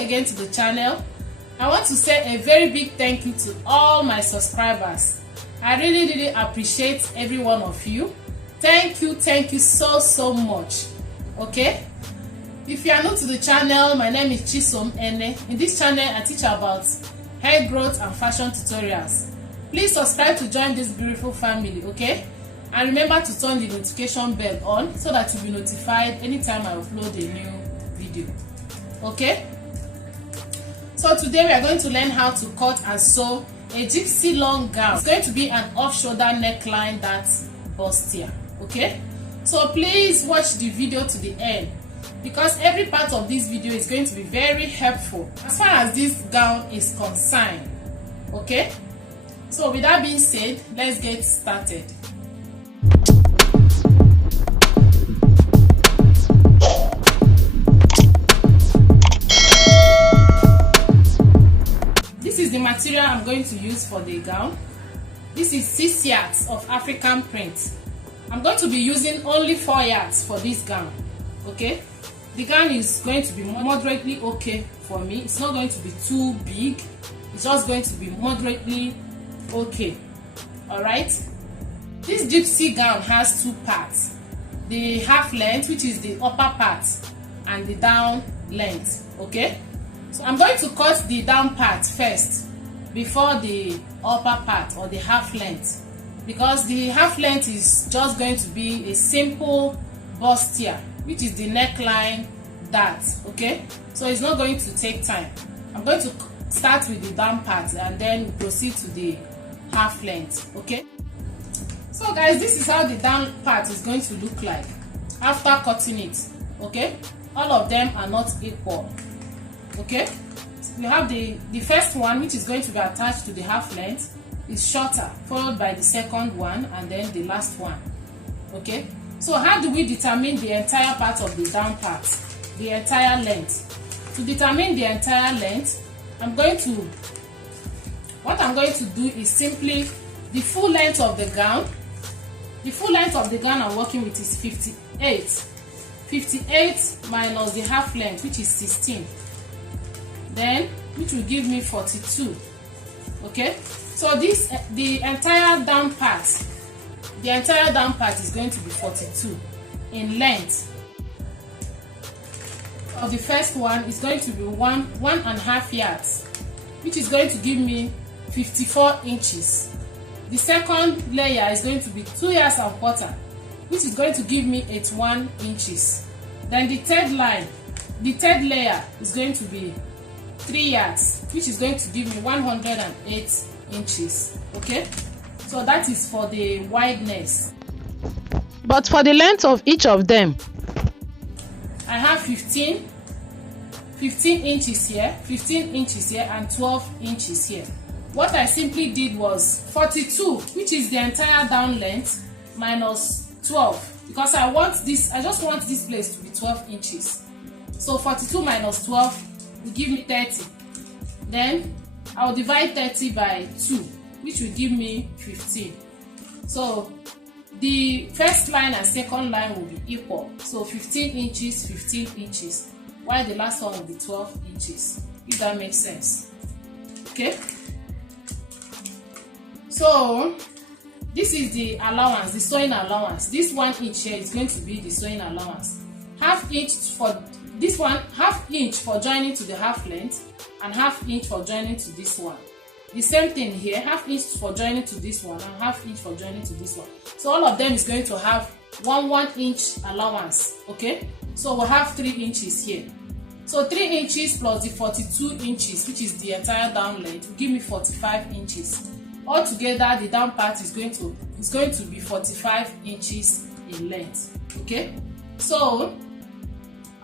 again to the channel. I want to say a very big thank you to all my subscribers. I really appreciate every one of you. Thank you so much. Okay, if you are new to the channel, my name is Chisom Ene. In this channel I teach about hair growth and fashion tutorials. Please subscribe to join this beautiful family, okay? And remember to turn the notification bell on so that you'll be notified anytime I upload a new video. Okay, so today we are going to learn how to cut and sew a gypsy long gown. It's going to be an off-shoulder neckline that's bustier. Okay, so please watch the video to the end because every part of this video is going to be very helpful as far as this gown is concerned. Okay, so with that being said, let's get started. This is the material I'm going to use for the gown. This is 6 yards of African print. I'm going to be using only 4 yards for this gown. Okay, the gown is going to be moderately okay for me. It's not going to be too big. It's just going to be moderately okay. All right, this gypsy gown has 2 parts: the half length, which is the upper part, and the down length. Okay, so I'm going to cut the down part first before the upper part or the half length, because the half length is just going to be a simple bustier, which is the neckline dart. Okay, so it's not going to take time. I'm going to start with the down part and then proceed to the half length. Okay, so guys, this is how the down part is going to look like after cutting it. Okay, all of them are not equal. Okay, so we have the first one, which is going to be attached to the half length, is shorter, followed by the second one, and then the last one. Okay, so how do we determine the entire part of the down part, the entire length? To determine the entire length, what I'm going to do is simply the full length of the gown. The full length of the gown I'm working with is 58. 58 minus the half length, which is 16. Then, which will give me 42. Okay, so the entire down part is going to be 42 in length. Of the first one is going to be 1.5 yards, which is going to give me 54 inches. The second layer is going to be 2 yards and a quarter, which is going to give me 81 inches. Then the third layer is going to be 3 yards, which is going to give me 108 inches. Okay, so that is for the wideness. But for the length of each of them, I have 15 inches here, 15 inches here, and 12 inches here. What I simply did was 42, which is the entire down length, minus 12, because I just want this place to be 12 inches. So 42 minus 12 will give me 30. Then I'll divide 30 by 2, which will give me 15. So the first line and second line will be equal. So 15 inches, 15 inches, while the last one will be 12 inches, if that makes sense. Okay, so this is the allowance, the sewing allowance. This 1 inch here is going to be the sewing allowance. Half inch for this one, half inch for joining to the half length, and half inch for joining to this one. The same thing here, half inch for joining to this one and half inch for joining to this one. So all of them is going to have 1 inch allowance. Okay, so we'll have 3 inches here. So 3 inches plus the 42 inches, which is the entire down length, will give me 45 inches. Altogether, the down part is going to be 45 inches in length. Okay, so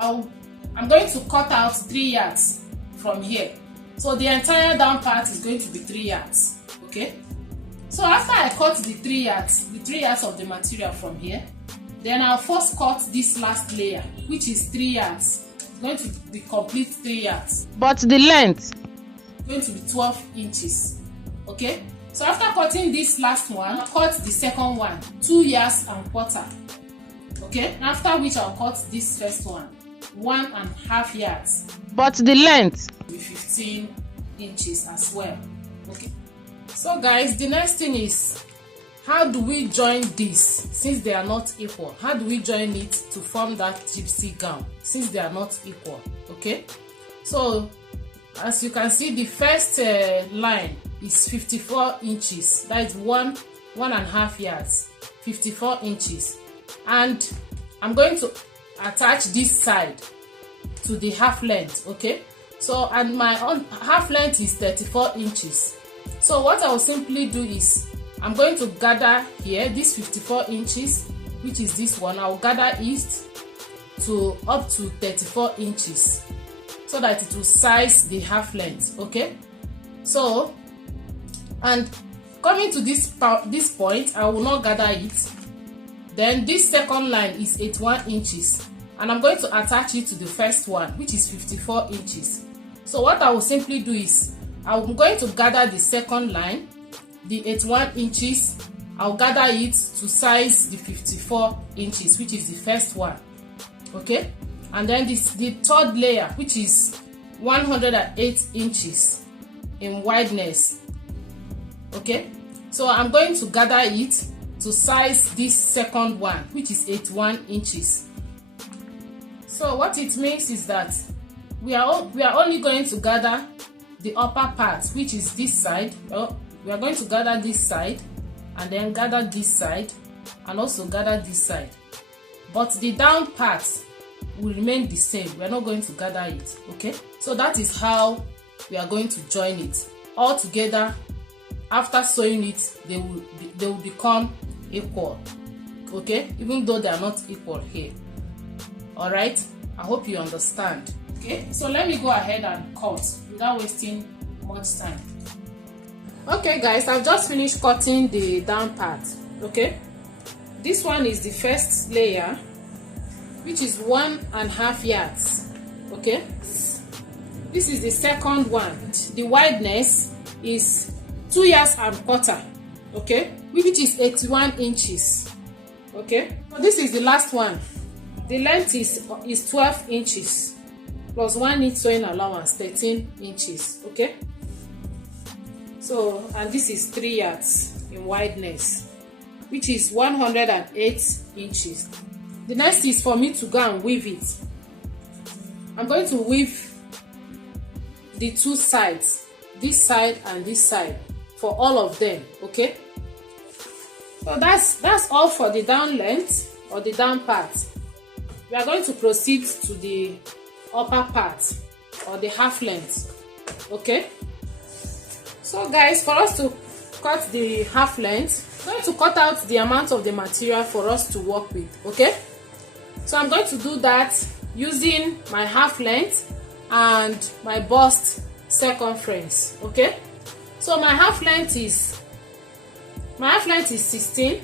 I'm going to cut out 3 yards from here. So the entire down part is going to be 3 yards. Okay, so after I cut the 3 yards of the material from here, then I'll first cut this last layer, which is 3 yards. It's going to be complete 3 yards. But the length is going to be 12 inches. Okay, so after cutting this last one, I'll cut the second one, 2 yards and a quarter. Okay, after which I'll cut this first one, 1.5 yards. But the length? 15 inches as well. Okay, so guys, the next thing is, how do we join this since they are not equal? How do we join it to form that gypsy gown since they are not equal? Okay, so as you can see, the first line is 54 inches. That is 1.5 yards, 54 inches. And I'm going to attach this side to the half length. Okay, so and my half length is 34 inches. So what I will simply do is, I'm going to gather here this 54 inches, which is this one. I will gather it to up to 34 inches so that it will size the half length. Okay, so and coming to this point, I will not gather it. Then this second line is 81 inches, and I'm going to attach it to the first one, which is 54 inches. So what I will simply do is, I'm going to gather the second line, the 81 inches, I'll gather it to size the 54 inches, which is the first one. Okay, and then the third layer, which is 108 inches in wideness. Okay, so I'm going to gather it to size this second one, which is 81 inches. So what it means is that we are only going to gather the upper part, which is this side. We are going to gather this side, and then gather this side, and also gather this side. But the down part will remain the same. We are not going to gather it. Okay, so that is how we are going to join it all together. After sewing it, they will become equal. Okay, even though they are not equal here. All right, I hope you understand. Okay, so let me go ahead and cut without wasting much time. Okay guys, I've just finished cutting the down part. Okay, this one is the first layer, which is 1.5 yards. Okay, this is the second one. The wideness is 2.25 yards. Okay, which is 81 inches. Okay, so this is the last one. The length is 12 inches plus 1 inch sewing allowance, 13 inches. Okay, so and this is 3 yards in wideness, which is 108 inches. The next is for me to go and weave it. I'm going to weave the two sides, this side and this side, for all of them. Okay, so that's all for the down length or the down part. We are going to proceed to the upper part or the half length. Okay, so guys, for us to cut the half length, I'm going to cut out the amount of the material for us to work with. Okay, so I'm going to do that using my half length and my bust circumference. Okay, so my half length is 16.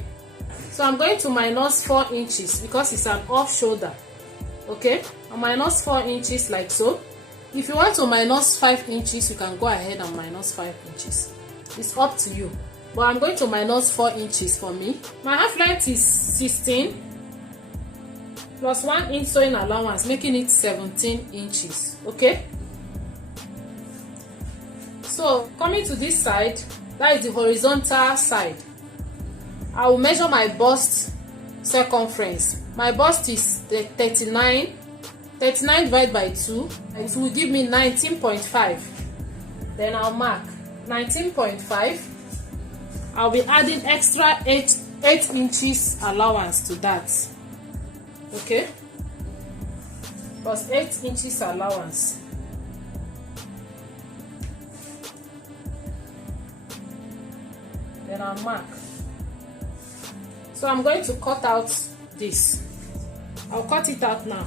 So I'm going to minus 4 inches because it's an off shoulder. Okay, I minus 4 inches like so. If you want to minus 5 inches, you can go ahead and minus 5 inches. It's up to you, but I'm going to minus 4 inches for me. My half length is 16 plus 1 inch sewing allowance, making it 17 inches. Okay, so coming to this side, that is the horizontal side. I will measure my bust circumference. My bust is 39 divided by 2. It will give me 19.5. Then I'll mark 19.5. I'll be adding extra 8 inches allowance to that. Okay, plus 8 inches allowance. Then I'll mark. So I'm going to cut out this. I'll cut it out now.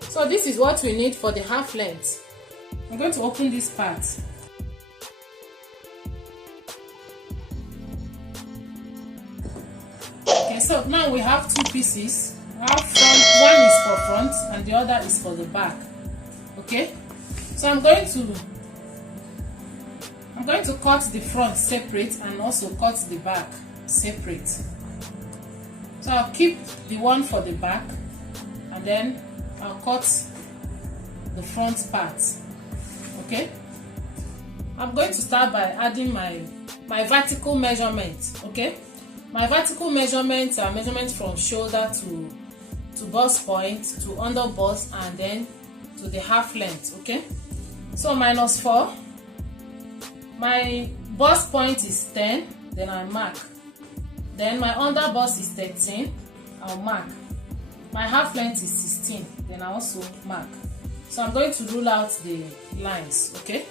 So this is what we need for the half length. I'm going to open this part. Okay, so now we have two pieces. One is for front and the other is for the back. Okay, so I'm going I'm going to cut the front separate and also cut the back separate. So I'll keep the one for the back and then I'll cut the front part. Okay, I'm going to start by adding my vertical measurement. Okay, my vertical measurements are measurements from shoulder to bust point to under bust and then to the half length. Okay, so -4, my bust point is 10, then I mark. Then my under bust is 13, I'll mark. My half length is 16, then I also mark. So I'm going to rule out the lines. Okay,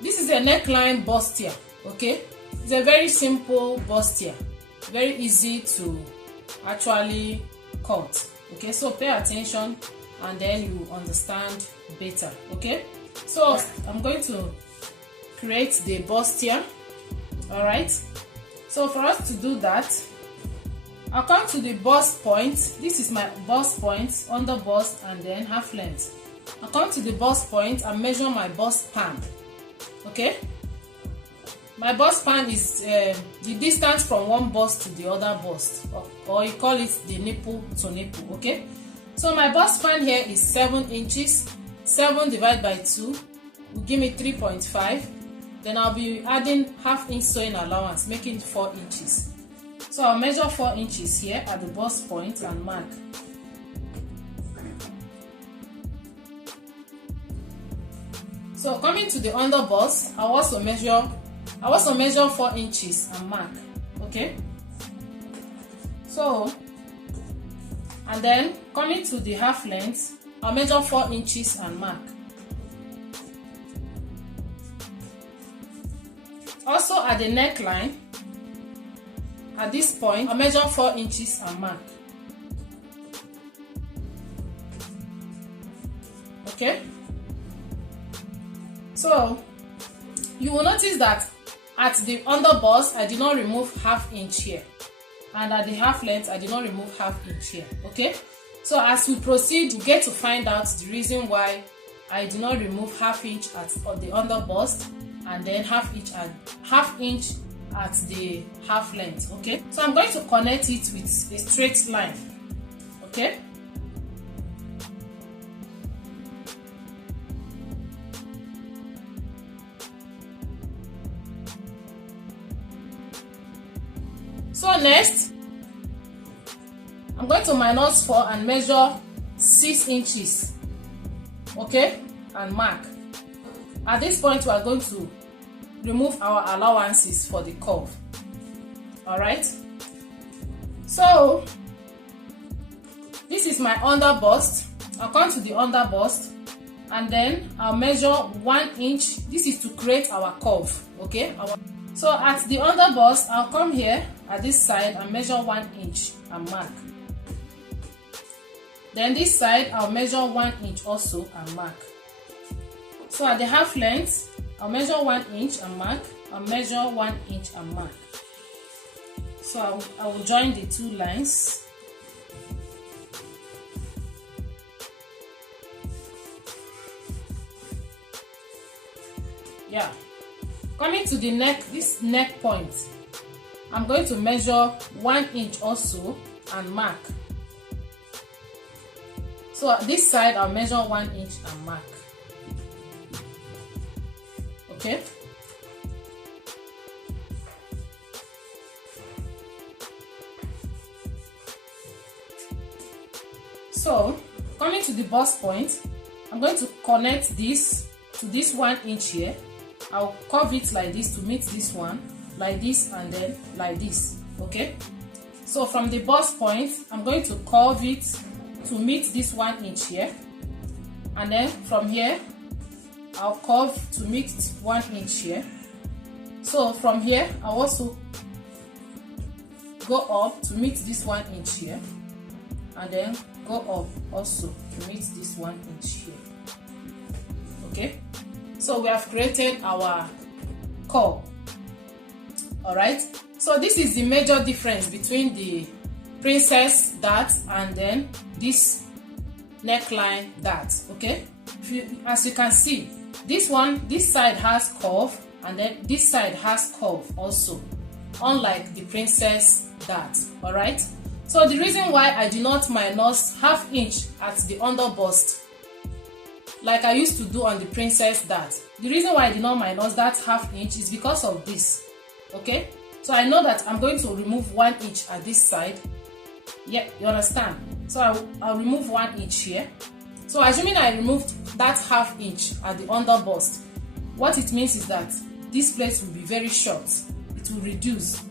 this is a neckline bustier. Okay, it's a very simple bustier, very easy to actually cut. Okay, so pay attention and then you understand better. Okay, so I'm going to create the bustier. All right, so for us to do that, I'll come to the bust point. This is my bust point, under bust and then half length. I'll come to the bust point and measure my bust span. Okay, my bust span is the distance from one bust to the other bust, or you call it the nipple to nipple. Okay, so my bust span here is 7 inches. 7 divided by 2 will give me 3.5. Then I'll be adding ½ inch sewing allowance, making 4 inches. So I'll measure 4 inches here at the bust point and mark. So coming to the under bust, I'll also measure 4 inches and mark. Okay, so and then coming to the half length, I'll measure 4 inches and mark. Also at the neckline, at this point, I'll measure 4 inches and mark. Okay, so you will notice that at the under bust, I did not remove ½ inch here, and at the half length, I did not remove ½ inch here. Okay, so as we proceed, you get to find out the reason why I did not remove ½ inch at the under bust and then ½ inch at the half length. Okay, so I'm going to connect it with a straight line. Okay, so next I'm going to -4 and measure 6 inches. Okay, and mark. At this point, we are going to remove our allowances for the curve. All right, so this is my under bust. I'll come to the under bust and then I'll measure 1 inch. This is to create our curve. Okay, so at the under bust, I'll come here at this side and measure 1 inch and mark. Then this side, I'll measure 1 inch also and mark. So at the half length, I'll measure 1 inch and mark. I'll measure 1 inch and mark. So I will join the two lines. Yeah. Coming to the neck, this neck point, I'm going to measure 1 inch also and mark. So at this side, I'll measure 1 inch and mark. Okay. So coming to the bust point, I'm going to connect this to this 1 inch here. I'll curve it like this to meet this one, like this, and then like this. Okay, so from the bust point, I'm going to curve it to meet this 1 inch here, and then from here I'll curve to meet 1 inch here. So from here I'll also go up to meet this 1 inch here, and then go up also to meet this 1 inch here. Okay, so we have created our curve. All right, So this is the major difference between the princess dart and then this neckline dart. Okay, as you can see, this side has curve and then this side has curve also, unlike the princess dart. All right, so the reason why I did not minus ½ inch at the under bust like I used to do on the princess dart, the reason why I did not minus that ½ inch is because of this. Okay, so I know that I'm going to remove 1 inch at this side. Yeah, you understand? So I'll remove 1 inch here. So assuming I removed that ½ inch at the under bust, what it means is that this place will be very short. It will reduce.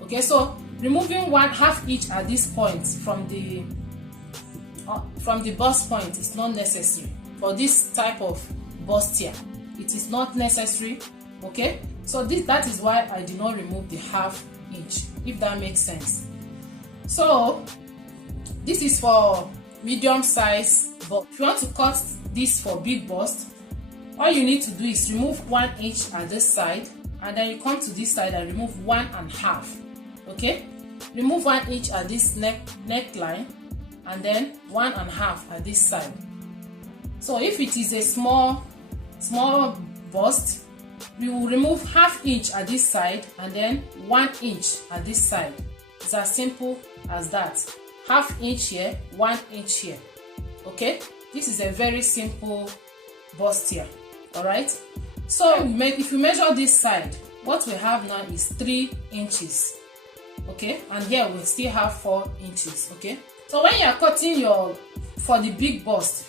Okay, so removing ½ inch at this point from the bust point is not necessary for this type of bustier. It is not necessary. Okay, so that is why I did not remove the ½ inch, if that makes sense. So this is for medium size, but if you want to cut this for big bust, all you need to do is remove 1 inch at this side, and then you come to this side and remove 1.5. Okay, remove 1 inch at this neckline and then 1.5 at this side. So if it is a small bust, we will remove ½ inch at this side and then 1 inch at this side. It's as simple as that. ½ inch here, 1 inch here. Okay, this is a very simple bustier. All right, so if you measure this side, what we have now is 3 inches. Okay, and here we still have 4 inches. Okay, so when you are cutting for the big bust,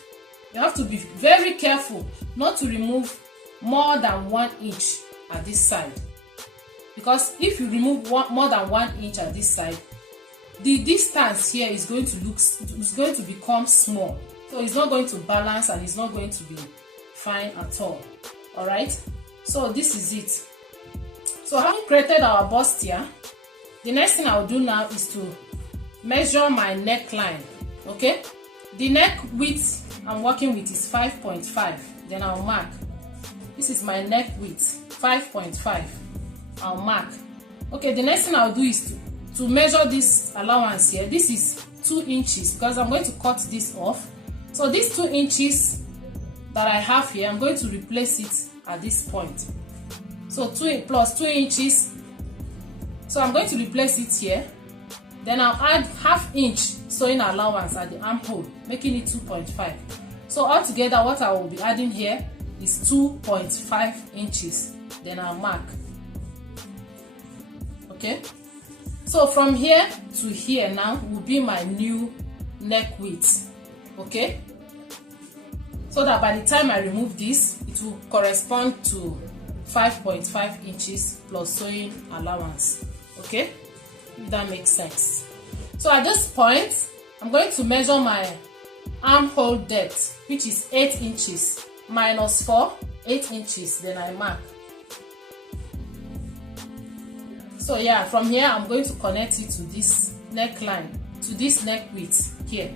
you have to be very careful not to remove more than 1 inch at this side, because if you remove more than 1 inch at this side, the distance here is going to become small, so it's not going to balance and it's not going to be fine at all. All right, so this is it. So having created our bustier, the next thing I'll do now is to measure my neckline. Okay, the neck width I'm working with is 5.5. Then I'll mark. This is my neck width, 5.5. I'll mark. Okay, the next thing I'll do is to measure this allowance here. This is 2 inches because I'm going to cut this off. So these 2 inches that I have here, I'm going to replace it at this point. So 2 plus 2 inches. So I'm going to replace it here. Then I'll add ½ inch sewing allowance at the armhole, making it 2.5. So altogether, what I will be adding here is 2.5 inches. Then I'll mark. Okay. So from here to here now will be my new neck width. Okay. So that by the time I remove this, it will correspond to 5.5 inches plus sewing allowance. Okay, if that makes sense. So at this point, I'm going to measure my armhole depth, which is 8 inches minus 4, 8 inches. Then I mark. So yeah, from here I'm going to connect it to this neckline, to this neck width here.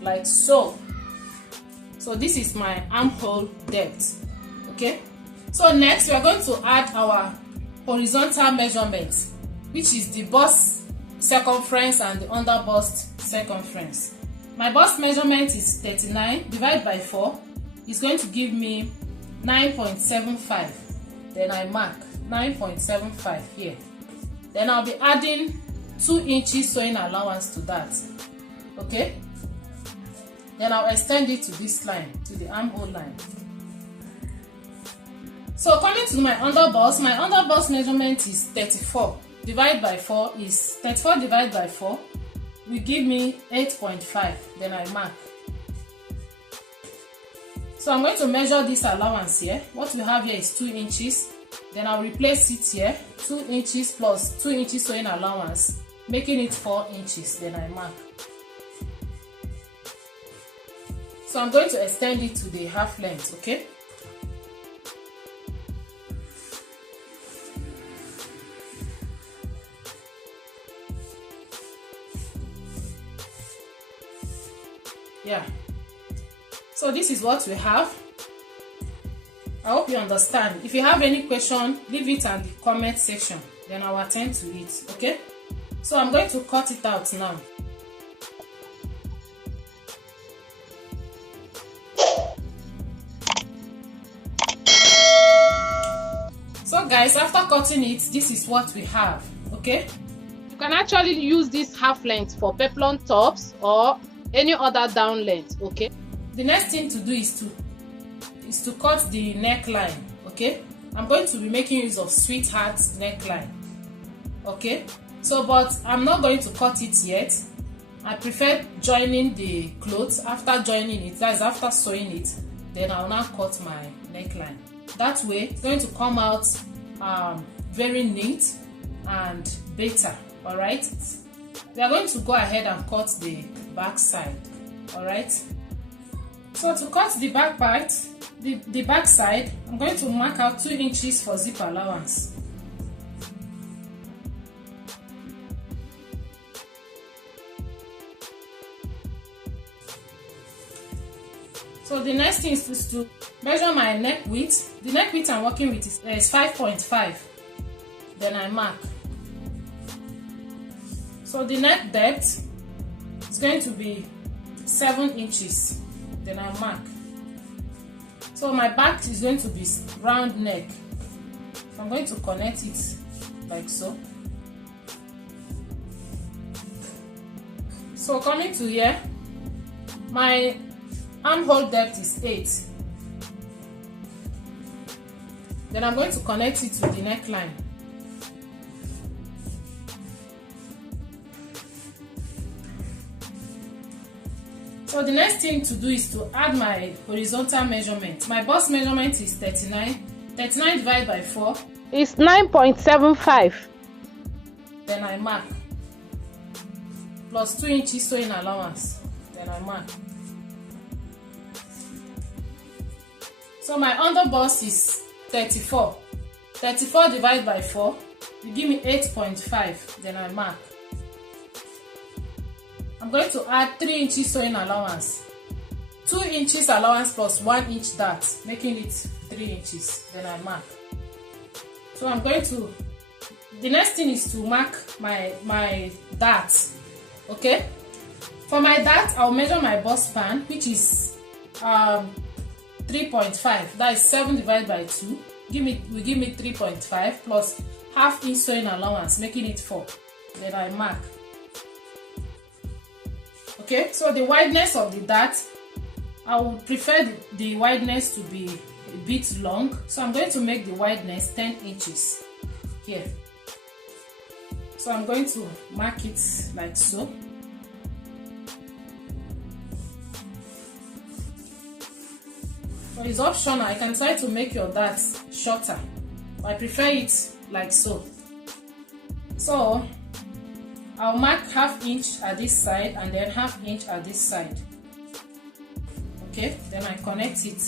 Like so. So this is my armhole depth. Okay, so next we are going to add our horizontal measurement, which is the bust circumference and the under bust circumference. My bust measurement is 39 divided by 4 is going to give me 9.75. Then I mark 9.75 here. Then I'll be adding 2 inches sewing allowance to that. Okay, then I'll extend it to this line, to the armhole line. So coming to my underbust measurement is 34 divided by 4 is 34 divided by 4 will give me 8.5. Then I mark. So I'm going to measure this allowance here. What we have here is 2 inches. Then I'll replace it here, 2 inches plus 2 inches sewing allowance, making it 4 inches. Then I mark. So I'm going to extend it to the half length. Okay. Yeah, so this is what we have. I hope you understand. If you have any question, leave it in the comment section, then I'll attend to it. Okay, so I'm going to cut it out now. So guys, after cutting it, this is what we have. Okay, You can actually use this half length for peplum tops or any other down length. Okay, the next thing to do is to cut the neckline. Okay, I'm going to be making use of sweetheart neckline. Okay, so but I'm not going to cut it yet. I prefer joining the clothes. After joining it, that is after sewing it, then I'll now cut my neckline. That way it's going to come out very neat and better. All right, we are going to go ahead and cut the back side. All right, so to cut the back part, the back side, I'm going to mark out 2 inches for zip allowance. So the next thing is to measure my neck width. The neck width I'm working with is 5.5. Then I mark. So the neck depth is going to be 7 inches. Then I mark. So my back is going to be round neck. So I'm going to connect it like so. So coming to here, my armhole depth is 8. Then I'm going to connect it to the neckline. So the next thing to do is to add my horizontal measurement. My bust measurement is 39. 39 divided by 4 it's 9.75. Then I mark. Plus 2 inches sewing allowance. Then I mark. So my under bust is 34. 34 divided by 4 will give me 8.5. Then I mark. I'm going to add 3 inches sewing allowance. 2 inches allowance plus 1 inch dart, making it 3 inches. Then I mark. So I'm going to, the next thing is to mark my dart. Okay. For my dart, I'll measure my bust span, which is 3.5. That is 7 divided by 2. Will give me 3.5 plus half inch sewing allowance, making it 4. Then I mark. Okay, so the wideness of the dart, I would prefer the wideness to be a bit long. So I'm going to make the wideness 10 inches here. So I'm going to mark it like so. So it's optional. I can try to make your dart shorter, but I prefer it like so. So I'll mark half inch at this side and then half inch at this side. Okay, then I connect it.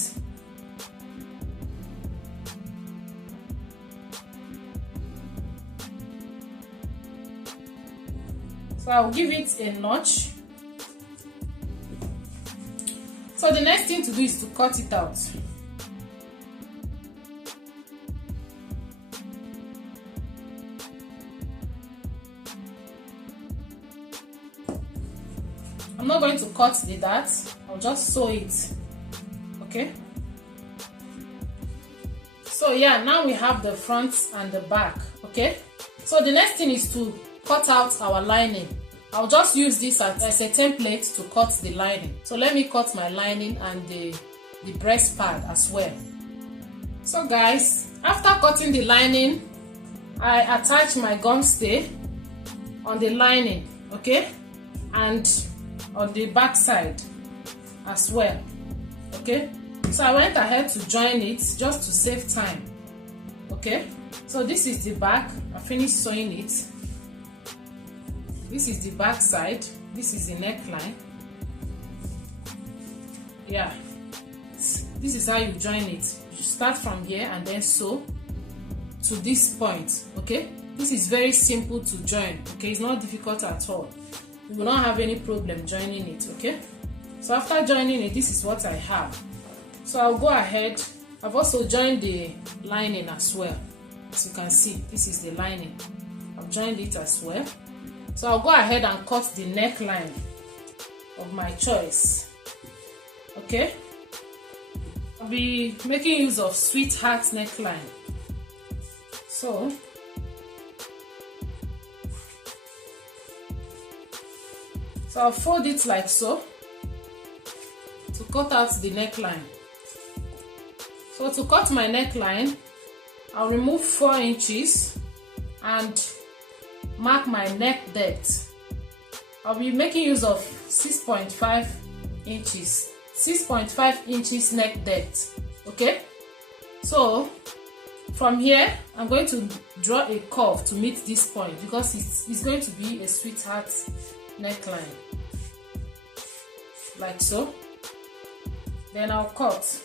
So I'll give it a notch. So the next thing to do is to cut it out. I'm not going to cut the dart, I'll just sew it. Okay. So yeah, now we have the front and the back. Okay. So the next thing is to cut out our lining. I'll just use this as a template to cut the lining. So let me cut my lining and the breast pad as well. So guys, after cutting the lining, I attach my gum stay on the lining, okay, and on the back side as well. Okay, so I went ahead to join it just to save time. Okay, so this is the back. I finished sewing it. This is the back side. This is the neckline. Yeah, this is how you join it. You start from here and then sew to this point. Okay, this is very simple to join. Okay, it's not difficult at all. You will not have any problem joining it. Okay, so after joining it, this is what I have. So I'll go ahead I've also joined the lining as well. As you can see, this is the lining. I've joined it as well. So I'll go ahead and cut the neckline of my choice. Okay, I'll be making use of sweetheart neckline. So I'll fold it like so to cut out the neckline. So to cut my neckline, I'll remove 4 inches and mark my neck depth. I'll be making use of 6.5 inches. 6.5 inches neck depth. Okay, so from here I'm going to draw a curve to meet this point because it's going to be a sweetheart neckline, like so. Then I'll cut.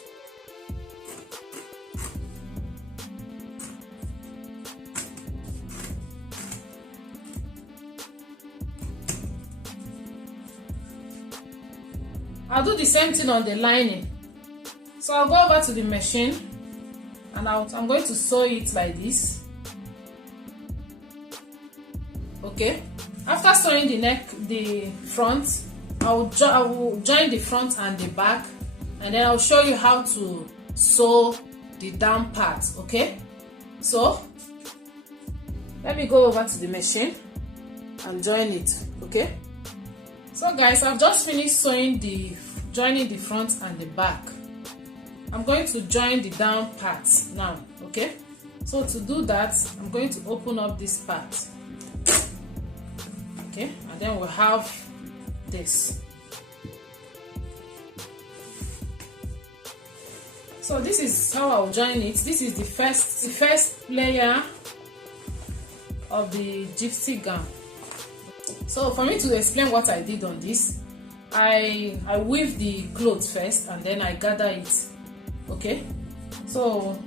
I'll do the same thing on the lining. So I'll go over to the machine and I'm going to sew it like this. Okay, after sewing the front, I will join the front and the back, and then I'll show you how to sew the down part. Okay, so let me go over to the machine and join it. Okay, so guys, I've just finished joining the front and the back. I'm going to join the down part now. Okay, so to do that, I'm going to open up this part. Okay, and then we'll have this. So this is how I'll join it. This is the first layer of the gypsy gown. So for me to explain what I did on this, I weave the clothes first and then I gather it. Okay, so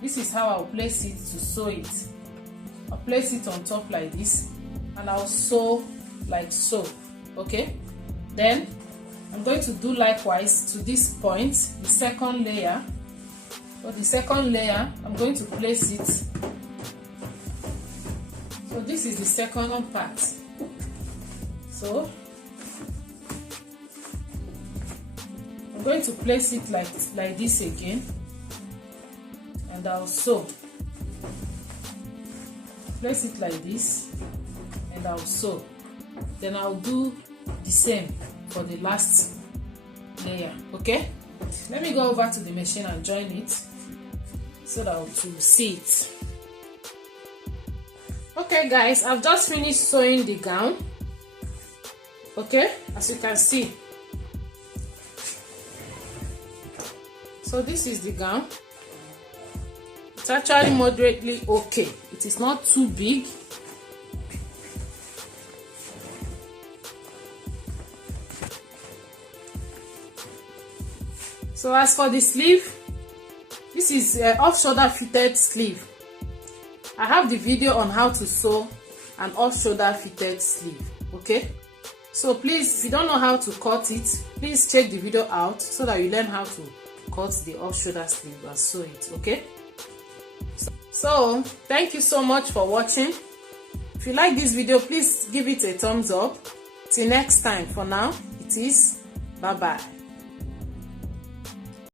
this is how I'll place it to sew it. I'll place it on top like this and I'll sew like so. Okay, then I'm going to do likewise to this point, the second layer. For the second layer, I'm going to place it. So this is the second part. So I'm going to place it like this again, and I'll sew. Place it like this, and I'll sew. Then I'll do the same for the last layer. Okay, let me go over to the machine and join it so that I'll see it. Okay guys, I've just finished sewing the gown. Okay, as you can see, so this is the gown. It's actually moderately okay. It is not too big. So as for the sleeve, this is off-shoulder fitted sleeve. I have the video on how to sew an off-shoulder fitted sleeve. Okay, so please, if you don't know how to cut it, please check the video out so that you learn how to cut the off-shoulder sleeve and sew it. Okay, so thank you so much for watching. If you like this video, please give it a thumbs up. Till next time, for now, it is bye bye.